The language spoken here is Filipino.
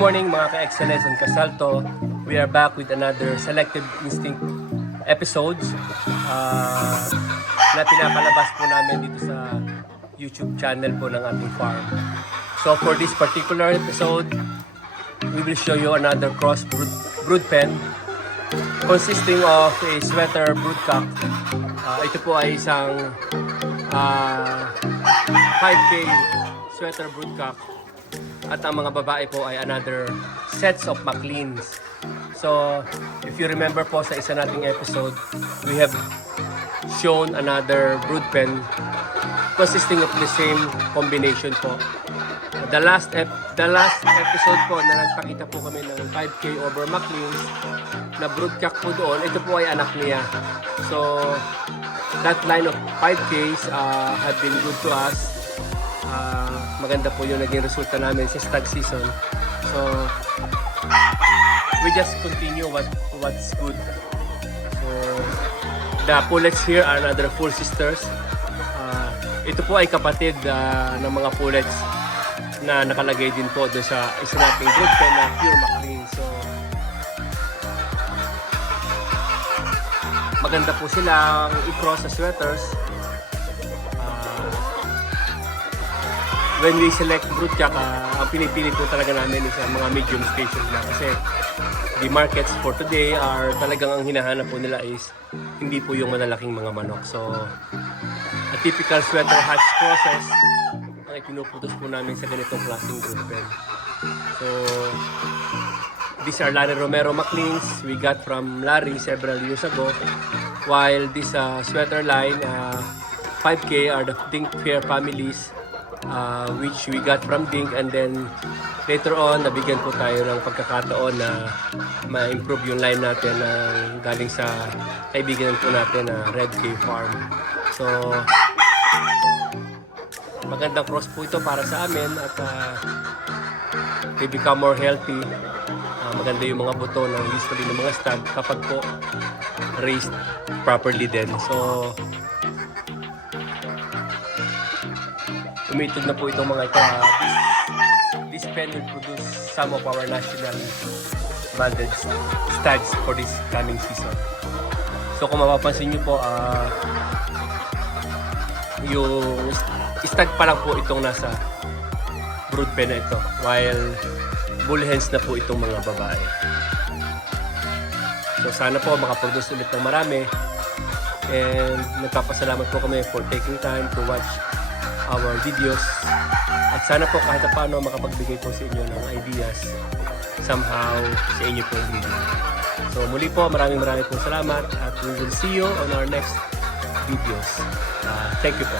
morning mga ka-excellence and kasalto. We are back with another Selective Instinct episodes na pinapalabas po namin dito sa YouTube channel po ng ating farm. So for this particular episode, we will show you another cross brood pen consisting of a sweater broodcock. Ito po ay isang 5K sweater broodcock. At ang mga babae po ay another sets of Macleans. So, if you remember po sa isa nating episode, we have shown another brood pen consisting of the same combination po. The last episode po na nagpakita po kami ng 5K over Macleans na broodcock po doon, ito po ay anak niya. So, that line of 5Ks have been good to us. Maganda po yung naging resulta namin sa stag season. So, we just continue what's good. So, the pullets here are another full sisters. Ito po ay kapatid ng mga pullets na nakalagay din po doon sa isa nating brood pen na pure Maclean. So, maganda po silang i-cross sa sweaters. When we select broodcock, ang pinipili po talaga namin is ang mga medium station na kasi the markets for today are talagang ang hinahanap po nila is hindi po yung malalaking mga manok. So, a typical sweater hatch process ang ipinuputos po namin sa ganitong klaseng brood pen. So, these are Larry Romero Macleans we got from Larry several years ago, while this sweater line 5K are the Dink Fair families which we got from Dink, and then later on nabigyan po tayo ng pagkakataon na ma-improve yung line natin na galing sa kaibigan po natin na Red K Farm. So magandang cross po ito para sa amin at they become more healthy. Maganda yung mga buto ng usually ng mga stag kapag po raised properly din. So umitog na po itong mga ito. This pen will produce some of our national banded stags for this coming season. So kung mapapansin nyo po, yung stag pa lang po itong nasa brood pen na ito, while bull hens na po itong mga babae. So sana po makaproduce ulit ng marami, and nagpapasalamat po kami for taking time to watch our videos, at sana po kahit paano makapagbigay po sa inyo ng ideas somehow sa inyo pong video. So muli po, maraming pong salamat, at we will see you on our next videos. Thank you po.